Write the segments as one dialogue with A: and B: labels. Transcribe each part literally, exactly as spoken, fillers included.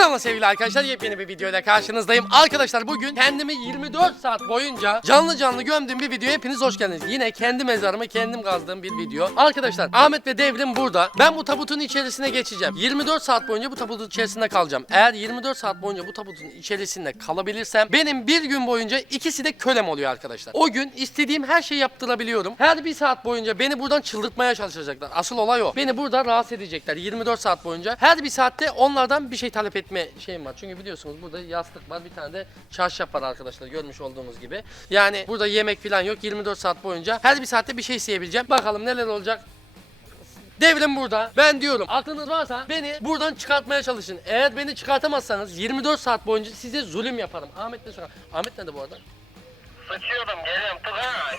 A: Selamlar sevgili arkadaşlar, yepyeni bir videoyla karşınızdayım. Arkadaşlar bugün kendimi yirmi dört saat boyunca canlı canlı gömdüğüm bir videoya hepiniz hoş geldiniz. Yine kendi mezarımı kendim kazdığım bir video. Arkadaşlar Ahmet ve Devrim burada. Ben bu tabutun içerisine geçeceğim. yirmi dört saat boyunca bu tabutun içerisinde kalacağım. Eğer yirmi dört saat boyunca bu tabutun içerisinde kalabilirsem benim bir gün boyunca ikisi de kölem oluyor arkadaşlar. O gün istediğim her şeyi yaptırabiliyorum. Her bir saat boyunca beni buradan çıldırtmaya çalışacaklar. Asıl olay o. Beni burada rahatsız edecekler yirmi dört saat boyunca. Her bir saatte onlardan bir şey talep etme şeyim var. Çünkü biliyorsunuz burada yastık var, bir tane de çarşaf var arkadaşlar, görmüş olduğunuz gibi. Yani burada yemek falan yok. yirmi dört saat boyunca her bir saatte bir şey isteyebileceğim. Bakalım neler olacak. Devrim burada. Ben diyorum, aklınız varsa beni buradan çıkartmaya çalışın. Eğer beni çıkartamazsanız yirmi dört saat boyunca size zulüm yaparım. Ahmet de sonra. Ahmet nerede bu arada?
B: Sıçıyordum, geliyorum, Tugay.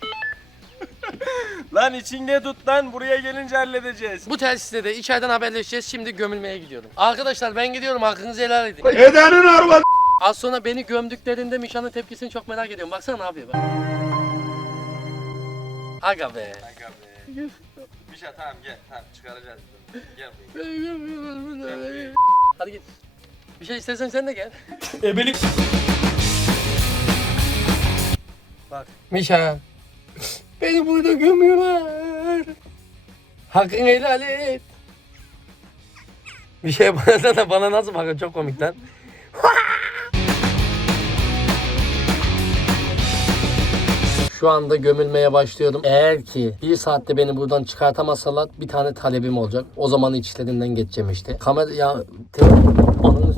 C: Lan içinde tut lan, buraya gelince halledeceğiz.
A: Bu telsizle de içeriden haberleşeceğiz. Şimdi gömülmeye gidiyorum. Arkadaşlar ben gidiyorum, hakkınızı helal edin.
C: Edenin arvadı.
A: Az sonra beni gömdüklerinde Mişan'ın tepkisini çok merak ediyorum. Baksana ne yapıyor bak. Aga be.
C: Kanka be. Bir şey tamam gel, tamam çıkaracağız. Gel buraya.
A: Hadi git. Bir şey istersen sen de gel.
C: Ebelik.
A: Bak. Mişa. Beni burada gömüyorlar. Hakkını helal et. Bir şey bana da bana nasıl bakın, çok komik lan. Şu anda gömülmeye başlıyorum. Eğer ki bir saatte beni buradan çıkartamazsalar bir tane talebim olacak. O zaman içlerinden geçeceğim işte. Kamera ya... Te... Ananı...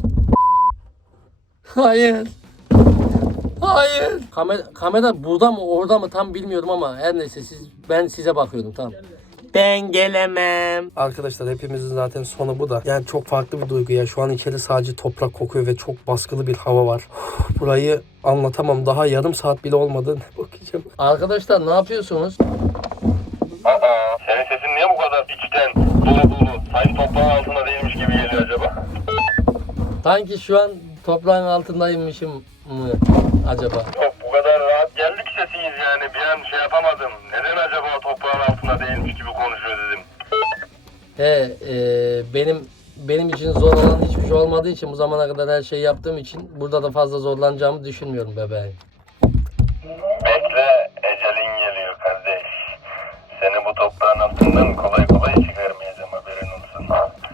A: Hayır. Hayır. Kamera, kamera burada mı orada mı tam bilmiyorum ama her neyse siz, ben size bakıyordum, tamam. Ben gelemem. Arkadaşlar hepimizin zaten sonu bu da. Yani çok farklı bir duygu ya. Şu an içeri sadece toprak kokuyor ve çok baskılı bir hava var. Uf, burayı anlatamam. Daha yarım saat bile olmadı. Bakacağım. Arkadaşlar ne yapıyorsunuz?
B: Aa, senin sesin niye bu kadar içten, dolu dolu, sanki toprağın altında değilmiş gibi geliyor acaba?
A: Sanki şu an toprağın altındaymışım mı acaba?
B: Yok, bu kadar rahat geldi ki sesiniz yani, bir an şey yapamadım. Neden acaba toprağın altında değilmiş gibi konuşuyor dedim.
A: He, e, benim benim için zor olan hiçbir şey olmadığı için bu zamana kadar her şeyi yaptığım için burada da fazla zorlanacağımı düşünmüyorum bebeğim.
B: Bekle, ecelin geliyor kardeş. Seni bu toprağın altından kolay kolay çıkarmayacağım, haberin olsun.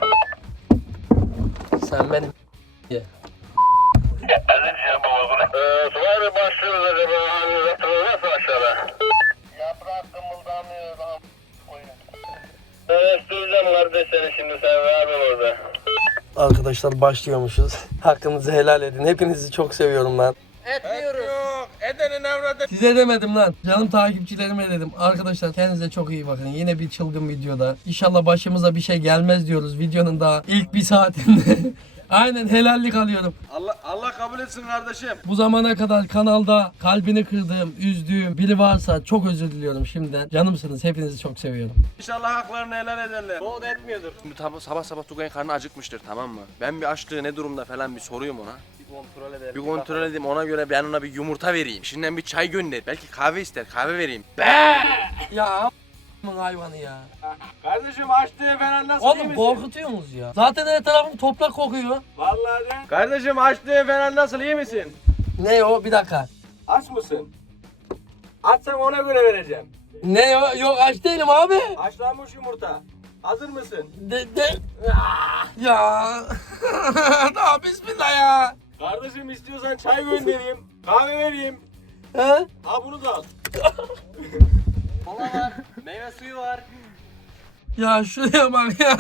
A: Sen benim ye.
B: Alacağım babasını. Eee, sonra başlıyoruz acaba, anlatılır nasıl aşağıda? Yaprak kımıldamıyor, daha koyun. Evet, duracağım kardeş seni şimdi, sen beraber orada.
A: Arkadaşlar başlıyormuşuz. Hakkınızı helal edin. Hepinizi çok seviyorum lan.
C: Yok, edenin avradı.
A: Size demedim lan. Canım takipçilerime dedim. Arkadaşlar kendinize çok iyi bakın. Yine bir çılgın videoda. İnşallah başımıza bir şey gelmez diyoruz videonun daha ilk bir saatinde. Aynen, helallik alıyorum.
C: Allah Allah kabul etsin kardeşim.
A: Bu zamana kadar kanalda kalbini kırdığım, üzdüğüm biri varsa çok özür diliyorum şimdiden. Canımsınız. Hepinizi çok seviyorum.
C: İnşallah haklarını helal ederler. O da etmiyordur. Şimdi tab- sabah sabah Tugay'ın karnı acıkmıştır, tamam mı? Ben bir açlığı ne durumda falan bir soruyum ona.
A: Bir kontrol edelim.
C: Bir kontrol edeyim, ona göre ben ona bir yumurta vereyim. Şimdiden bir çay gönder. Belki kahve ister, kahve vereyim.
A: Ya a**ın hayvanı ya.
C: Kardeşim açlığı falan nasıl, iyi
A: Oğlum
C: misin?
A: korkutuyorsunuz ya. Zaten her tarafım toprak kokuyor.
C: Vallahi de. Kardeşim açlığı falan nasıl, iyi misin?
A: Ne o? Bir dakika.
C: Aç mısın? Açsam ona göre vereceğim.
A: Ne o? Yok, aç değilim abi.
C: Haşlanmış yumurta. Hazır mısın?
A: De, de... Ah, ya. Daha bismillah ya.
C: Kardeşim istiyorsan çay göndereyim, kahve vereyim.
A: He?
C: Ha bunu da al. Kola var, meyve suyu var.
A: Ya şuraya bak ya.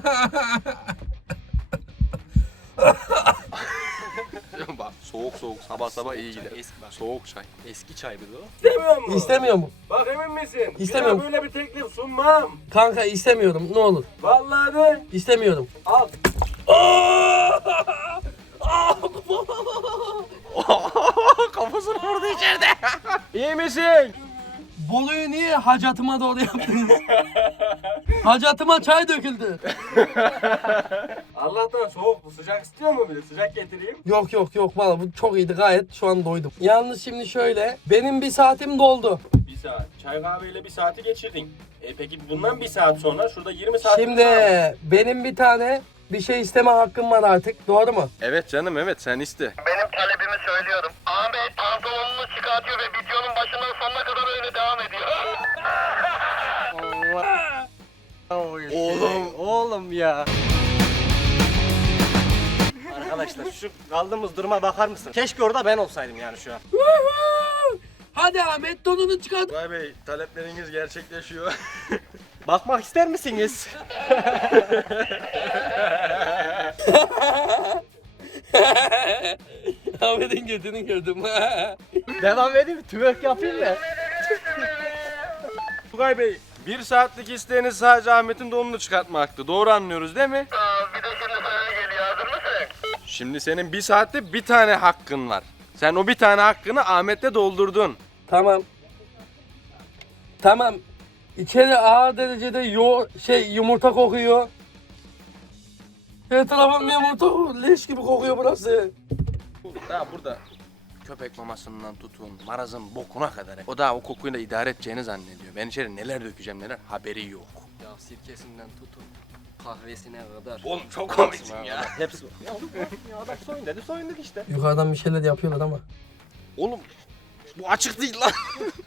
C: Bak soğuk soğuk sabah sabah iyi gider. Soğuk çay.
D: Eski çay bir de o.
C: İstemiyor musun?
A: İstemiyor mu?
C: Bak emin misin?
A: İstemiyorum.
C: Bir daha böyle bir teklif sunmam.
A: Kanka istemiyorum, ne olur.
C: Vallahi de.
A: İstemiyorum.
C: Al.
D: Kafasını vurdu içeride.
C: İyi misin?
A: Bolu'yu niye hacatıma doğru yaptınız? Hacatıma çay döküldü.
C: Allah'tan soğuk bu. Sıcak istiyor mu bile? Sıcak getireyim.
A: Yok yok yok, valla bu çok iyiydi, gayet şu an doydum. Yalnız şimdi şöyle, benim bir saatim doldu.
C: Bir saat. Çay kahveyle bir saati geçirdin. E peki bundan bir saat sonra şurada yirmi saat.
A: Şimdi benim bir tane bir şey isteme hakkın var artık. Doğru mu?
C: Evet canım evet sen iste.
B: Benim talebimi söylüyorum. Ahmet pantolonunu çıkartıyor ve videonun başından sonuna kadar öyle devam ediyor.
C: Oğlum.
D: Oğlum ya. Arkadaşlar şu kaldığımız duruma bakar mısın? Keşke orada ben olsaydım yani şu an.
A: Hadi Ahmet donunu çıkart.
C: Tugay Bey talepleriniz gerçekleşiyor.
D: Bakmak ister misiniz?
A: Ahmet'in götünü gördüm.
D: Devam edeyim, twerk yapayım mı?
C: Tugay Bey bir saatlik isteğiniz sadece Ahmet'in donunu çıkartmaktı. Doğru anlıyoruz değil mi?
B: Aa, bir de şimdi sana geliyor. Hazır mısın?
C: Şimdi senin bir saatte bir tane hakkın var. Sen o bir tane hakkını Ahmet'le doldurdun.
A: Tamam. Tamam. İçeri ağır derecede yo şey yumurta kokuyor. Her tarafım yumurta kokuyor. Leş gibi kokuyor burası.
C: Daha burada köpek mamasından tutun, marazın bokuna kadar. O da o kokuyla idare edeceğini zannediyor. Ben içeri neler dökeceğim neler haberi yok.
D: Ya sirkesinden tutun kahvesine kadar.
C: Oğlum çok komiksin ya.
D: Hepsi. Ya, ya adam soyun dedi, soyunduk işte.
A: Yukarıdan bir şeyler yapıyorlar ama.
C: Oğlum bu açık değil lan.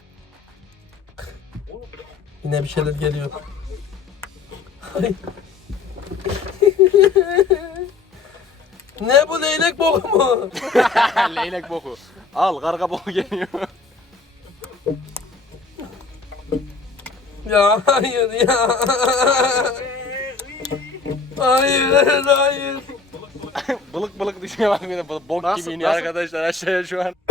A: Yine bir şeyler geliyor. Ay. Ne bu leylek boku mu?
C: Leylek boku. Al karga boku geliyor.
A: Ya hayır ya. Hayır hayır.
C: Bılık bılık düşüyor bak bir de bok
D: Nasıl-
C: gibi iniyor
D: nasıl?
C: arkadaşlar aşağıya şu an.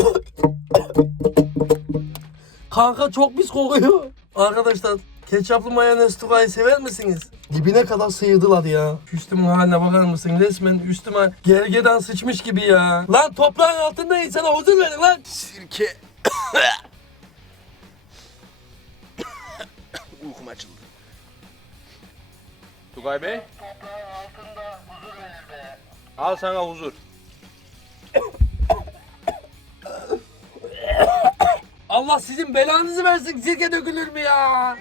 A: Kanka çok pis kokuyor. Arkadaşlar ketçaplı mayonez Tugay'ı sever misiniz? Dibine kadar sıyırdılar ya. Üstümün haline bakar mısın? Resmen üstüme gergedan sıçmış gibi ya. Lan toprağın altında insana huzur verin lan.
C: Sirke. Uykum açıldı. Tugay Bey.
B: Toprağın altında huzur verir be.
C: Al sana huzur.
A: Allah sizin belanızı versin. Sirke dökülür mü ya?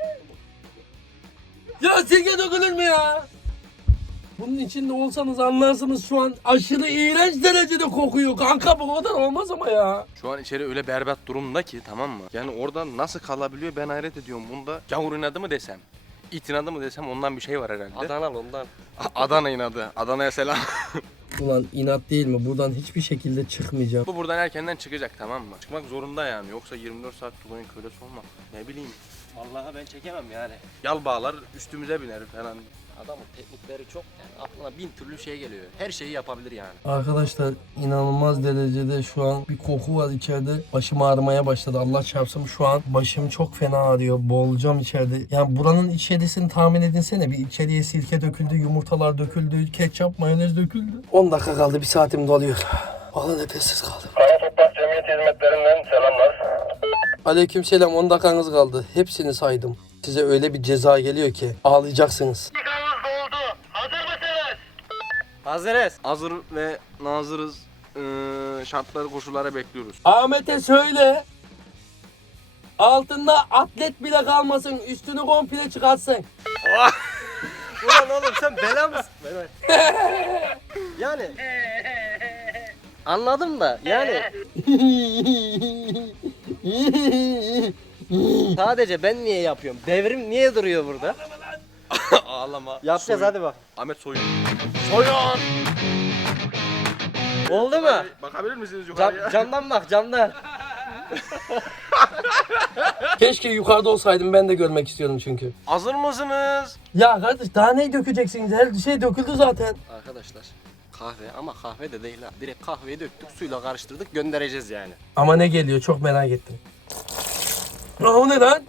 A: Ya sirke dökülür mü ya? Bunun içinde olsanız anlarsınız şu an aşırı iğrenç derecede kokuyor. Kanka bu kadar olmaz ama ya.
C: Şu an içeri öyle berbat durumda ki tamam mı? Yani orada nasıl kalabiliyor ben hayret ediyorum. Bunda gavur inadı mı desem, it inadı mı desem ondan bir şey var herhalde.
D: Adanalı ondan.
C: A- Adana inadı. Adana'ya selam.
A: Ulan inat değil mi? Buradan hiçbir şekilde çıkmayacağım.
C: Bu buradan erkenden çıkacak tamam mı? Çıkmak zorunda yani. Yoksa yirmi dört saat Tugay'ın kölesi olmak. Ne bileyim.
D: Vallahi ben çekemem yani.
C: Yal bağlar üstümüze biner falan.
D: Adamın teknikleri çok yani aklına bin türlü şey geliyor. Her şeyi yapabilir yani.
A: Arkadaşlar inanılmaz derecede şu an bir koku var içeride. Başım ağrımaya başladı. Allah çarpsın şu an başım çok fena ağrıyor. Boğulacağım içeride. Yani buranın içerisini tahmin edinsene. Bir içeriye sirke döküldü, yumurtalar döküldü, ketçap, mayonez döküldü. on dakika kaldı. Bir saatim doluyor. Valla nefessiz kaldım.
B: Kara Toprak Cemiyet Hizmetlerinden selamlar.
A: Aleykümselam, on dakikanız kaldı. Hepsini saydım. Size öyle bir ceza geliyor ki ağlayacaksınız.
B: Dakikamız doldu. Hazır mısınız?
D: Hazırız.
C: Hazır ve nazırız. Ee, şartları koşullara bekliyoruz.
A: Ahmet'e söyle. Altında atlet bile kalmasın. Üstünü komple çıkartsın.
D: Ulan oğlum sen bela mısın? Bela. Yani. Anladım da yani. Sadece ben niye yapıyorum? Devrim niye duruyor burada?
C: Ağlama.
D: Yapacağız
C: Soyun.
D: hadi bak.
C: Ahmet soyun. Soyun.
D: Oldu mu?
C: Bakabilir misiniz
D: Cam,
C: yukarıya?
D: camdan bak camdan.
A: Keşke yukarıda olsaydım, ben de görmek istiyorum çünkü.
C: Hazır mısınız?
A: Ya kardeş daha neyi dökeceksiniz? Her şey döküldü zaten.
D: Arkadaşlar kahve ama kahve de değil ha. Direkt kahveyi döktük suyla karıştırdık göndereceğiz yani.
A: Ama ne geliyor çok merak ettim. Aa, o ne lan?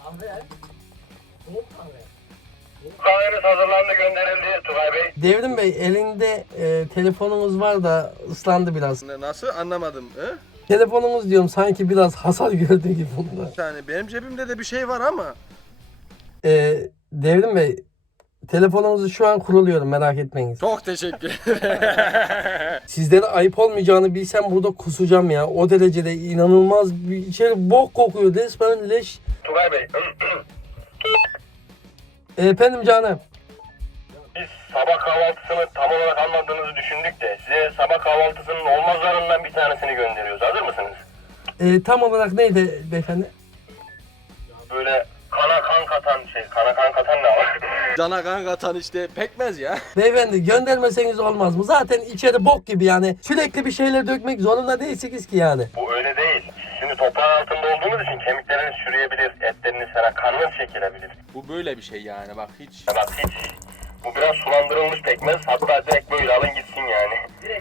B: Kahveniz hazırlandı, gönderildi Tugay Bey.
A: Devrim Bey, elinde e, telefonunuz var da ıslandı biraz.
C: Ne- Nasıl anlamadım. He?
A: Telefonunuz diyorum sanki biraz hasar gördü gibi bunda.
C: Yani benim cebimde de bir şey var ama.
A: E, Devrim Bey, telefonunuzu şu an kuruluyorum, merak etmeyin.
C: Çok teşekkür
A: Sizlere ayıp olmayacağını bilsem burada kusacağım ya. O derecede inanılmaz bir içeri bok kokuyor. Resmen leş.
B: Tugay Bey.
A: E, efendim canım.
B: Biz sabah kahvaltısını tam olarak almadığınızı düşündük de size sabah kahvaltısının olmazlarından bir tanesini gönderiyoruz. Hazır mısınız?
A: Ee, tam olarak neydi beyefendi?
B: Böyle kana kan katan şey. Kana kan katan ne var?
C: Cana kan katan işte pekmez ya.
A: Beyefendi göndermeseniz olmaz mı? Zaten içeri bok gibi yani. Sürekli bir şeyler dökmek zorunda değilsiniz ki yani.
B: Bu öyle değil. Siz şimdi toprağın altında olduğunuz için kemikleriniz çürüyebilir, etleriniz sana kanınız çekilebilir.
C: Bu böyle bir şey yani bak hiç.
B: Ya bak hiç. Bu biraz sulandırılmış pekmez. Hatta direkt böyle alın gitsin yani. Direkt.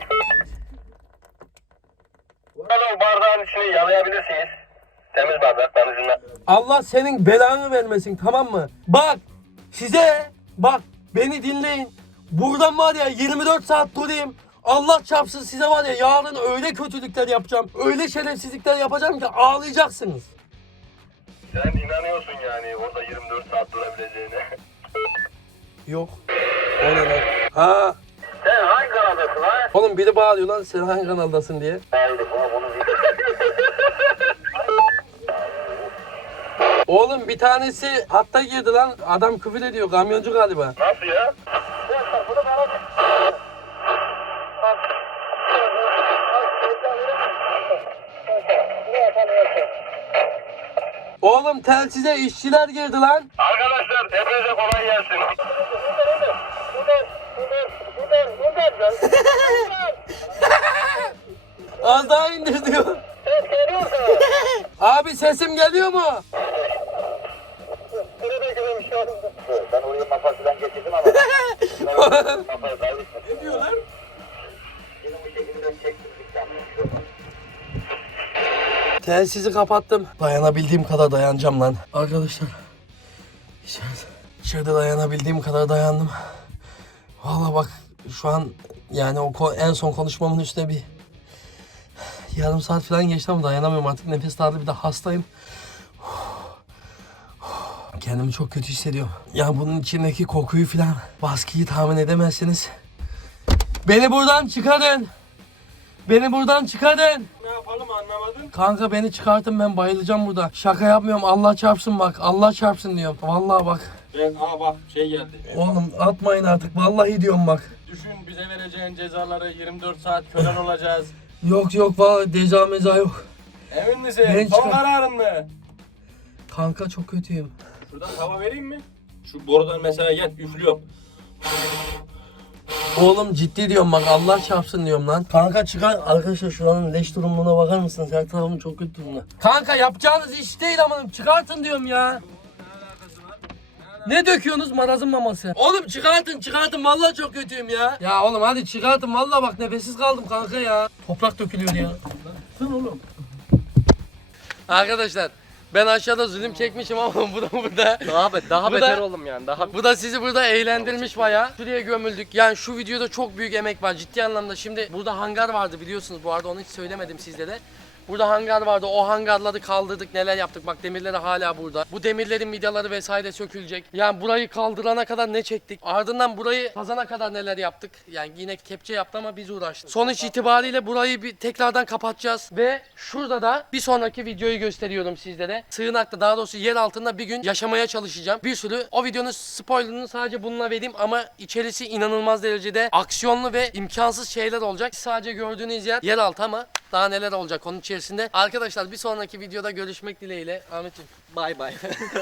B: Burada o bardağın içini yalayabilirsiniz. Temiz bardak, ben ucundan.
A: Allah senin belanı vermesin, tamam mı? Bak size bak beni dinleyin. Buradan var ya yirmi dört saat durayım. Allah çarpsın size var ya yarın öyle kötülükler yapacağım. Öyle şerefsizlikler yapacağım ki ağlayacaksınız.
B: Sen inanıyorsun yani orada yirmi dört saat durabileceğine.
A: Yok. O ne lan? Ha.
B: Sen hangi kanaldasın ha?
A: Oğlum biri bağırıyor lan sen hangi kanaldasın diye.
B: Haydi bunu bunu.
A: Oğlum bir tanesi hatta girdi lan. Adam küfür ediyor, kamyoncu galiba.
B: Nasıl ya?
A: Oğlum telsize işçiler girdi lan.
B: Arkadaşlar hepinize kolay gelsin.
A: Az daha indir diyor. Abi sesim geliyor mu?
B: Ben oraya mafasından getirdim ama. Mafayı kaybettim.
A: Ne diyorlar?
B: Benim bu şekilde çektim.
A: Telsizi kapattım. Dayanabildiğim kadar dayanacağım lan. Arkadaşlar. İçeride, içeride dayanabildiğim kadar dayandım. Valla bak şu an yani o ko- en son konuşmamın üstüne bir yarım saat falan geçti ama dayanamıyorum artık. Nefes darlığı, bir de hastayım. Kendimi çok kötü hissediyorum. Ya bunun içindeki kokuyu falan, baskıyı tahmin edemezsiniz. Beni buradan çıkarın. Beni buradan çıkarın.
C: Ne yapalım anlamadım.
A: Kanka beni çıkartın, ben bayılacağım burada. Şaka yapmıyorum, Allah çarpsın bak. Allah çarpsın diyorum. Vallahi bak.
C: Ben aa bak şey geldi.
A: Oğlum atmayın artık. Vallahi diyorum bak.
C: Düşün bize vereceğin cezaları yirmi dört saat kölen olacağız.
A: Yok yok vallahi ceza meza yok.
C: Emin misin?
A: Ben
C: Son
A: çıkar-
C: kararın mı?
A: Kanka çok kötüyüm.
C: Şuradan hava vereyim mi? Şu borudan mesela gel üflüyorum.
A: Oğlum ciddi diyorum bak, Allah çarpsın diyorum lan. Kanka çıkar. Arkadaşlar şuranın leş durumuna bakar mısınız? Her tarafım çok kötü durumda. Kanka yapacağınız iş değil amanım. Çıkartın diyorum ya. Ne döküyorsunuz? Marazın maması. Oğlum çıkartın çıkartın, vallahi çok kötüyüm ya. Ya oğlum hadi çıkartın, vallahi bak nefessiz kaldım kanka ya. Toprak dökülüyor ya. Sen oğlum. Arkadaşlar ben aşağıda zulüm çekmişim ama bu da burada.
D: Daha, be, daha
A: Bu
D: beter
A: da-
D: oldum yani. Daha
A: Bu da sizi burada eğlendirmiş bayağı. Şuraya gömüldük. Yani şu videoda çok büyük emek var ciddi anlamda. Şimdi burada hangar vardı biliyorsunuz, bu arada onu hiç söylemedim sizlere. Burada hangar vardı. O hangarları kaldırdık. Neler yaptık? Bak demirleri hala burada. Bu demirlerin vidaları vesaire sökülecek. Yani burayı kaldırana kadar ne çektik? Ardından burayı kazana kadar neler yaptık? Yani yine kepçe yaptı ama biz uğraştık. Sonuç itibariyle burayı bir tekrardan kapatacağız. Ve şurada da bir sonraki videoyu gösteriyorum sizlere. Sığınakta, daha doğrusu yer altında bir gün yaşamaya çalışacağım. Bir sürü o videonun spoilerını sadece bununla vereyim ama içerisi inanılmaz derecede aksiyonlu ve imkansız şeyler olacak. Sadece gördüğünüz yer yer altı ama daha neler olacak onun içerisinde. Arkadaşlar bir sonraki videoda görüşmek dileğiyle. Ahmetciğim
D: bay bay.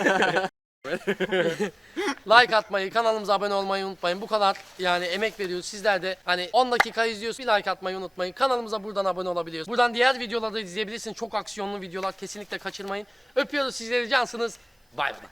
A: like atmayı, kanalımıza abone olmayı unutmayın. Bu kadar yani emek veriyoruz. Sizler de hani on dakika izliyorsunuz, bir like atmayı unutmayın. Kanalımıza buradan abone olabiliyorsunuz. Buradan diğer videoları da izleyebilirsiniz. Çok aksiyonlu videolar, kesinlikle kaçırmayın. Öpüyoruz sizleri, cansınız. Bay bay.